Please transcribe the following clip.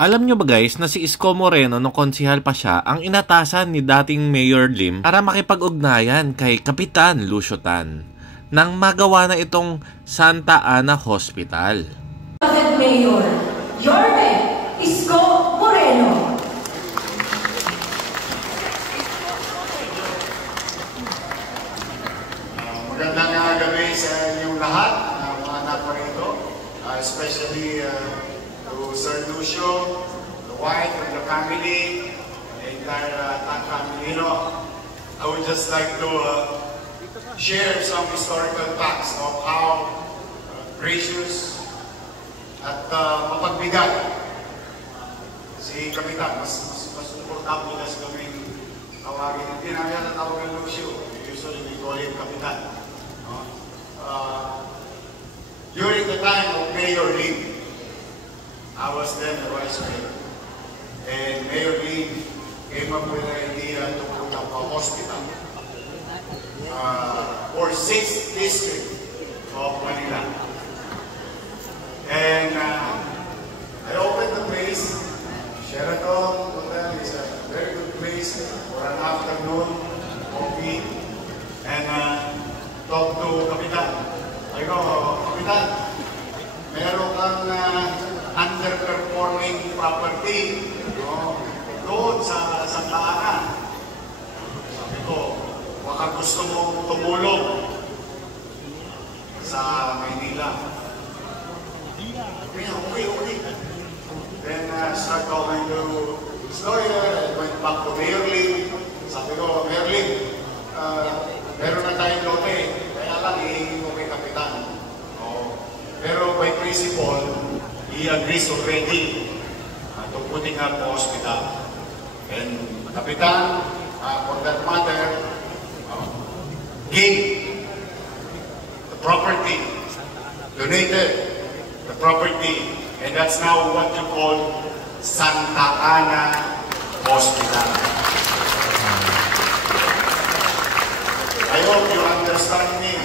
Alam nyo ba guys na si Isko Moreno nung konsihal pa siya ang inatasan ni dating Mayor Lim para makipag-ugnayan kay Kapitan Lucio Tan nang magawa na itong Santa Ana Hospital. Mayor Yorme Isko Moreno. Magandang gabi sa inyong lahat, mga naparito, especially to Sir Lucio, the wife and the family, the entire Tan family. I would just like to share some historical facts of how gracious at mapagbigay si Kapitan. Mas komportable kasi kaming tawagin. Hindi namin yan tawagin Lucio. Usually we call him Kapitan. During the time of Mayor Lim, I was then the vice mayor, and Mayor Lim came up with an idea to put up a hospital for 6th district of Manila. And I opened the place. Sheraton Hotel is a very good place for an afternoon coffee and talk to Kapitan. I go, Kapitan, meron kang underperforming property doon sa Santa Ana. Sabi ko, baka gusto mong tumulong sa Maynila. Okay. Then start talking to this lawyer. I went back to Mayor Lim. Sabi ko, Mayor Lim, meron na tayong lote. Kaya lang, hihingi mo kay Kapitan. Pero by principle, he agrees already to putting up a hospital. And Kapitan, for that matter, gave the property, donated the property, and that's now what you call Santa Ana Hospital. I hope you understand me.